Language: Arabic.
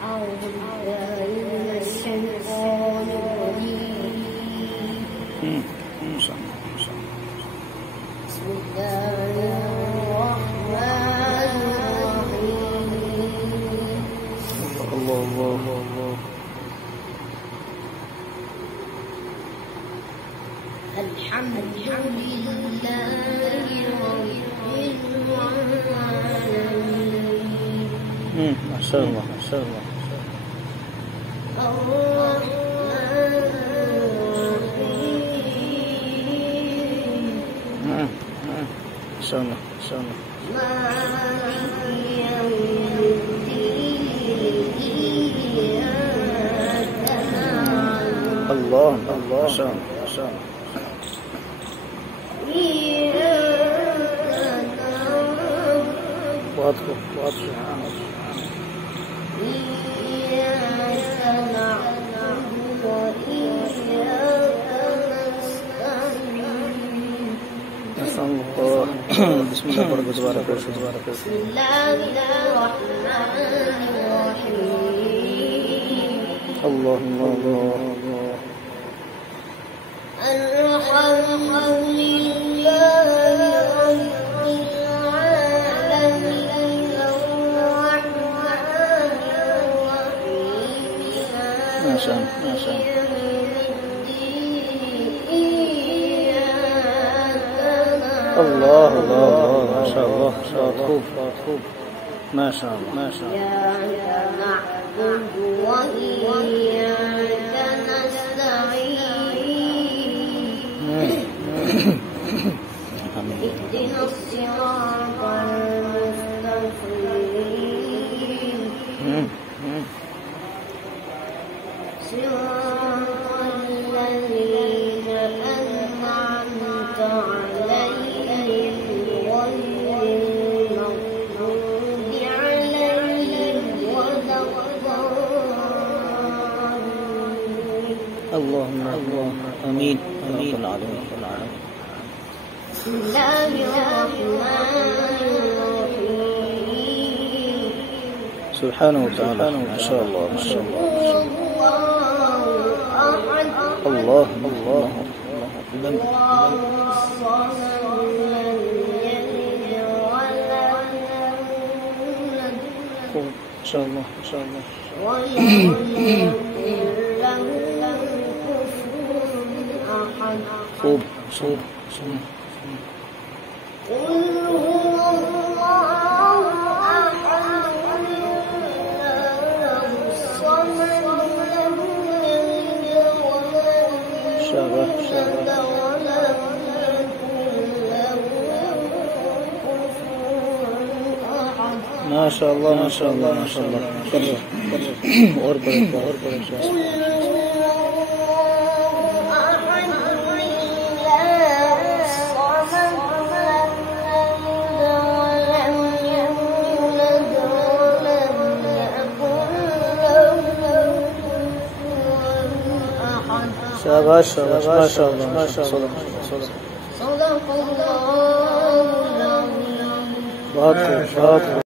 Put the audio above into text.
أعوذ بالله من الشيطان الرجيم. بسم الله الرحمن الرحيم. الله الحمد لله رب العالمين. ما شاء الله الرحمن الرحيم. ما شاء الله مالك يوم الدين. إياك نعبد الله ما شاء الله واضح إياك نعبد وإياك نستعين. نسأل الله بسم الله تبارك وتعالى. بسم الله الرحمن الرحيم. الله الحمد لله رب العالمين. الرحمن الرحيم. ما شاء الله يوم الدين. إياك الله ما شاء الله خوب ما شاء الله إياك نعبد وإياك نستعين. اهدنا الصراط المستقيم. صراط الذين أنعمت عليهم غير المغضوب عليهم ولا الضالين. اللهم امين رب العالمين. بسم الله الرحمن الرحيم. سبحانه وتعالى ما شاء الله الله لم ما شاء الله ولم يكن له كفوا أحد. خوب قل هو الله أحد الله الصمد لم يلد ولم يولد ولم يكن له كفوا أحد. ما شاء الله كرر اور شاباش ما شاء الله صدق الله العظيم. बहुत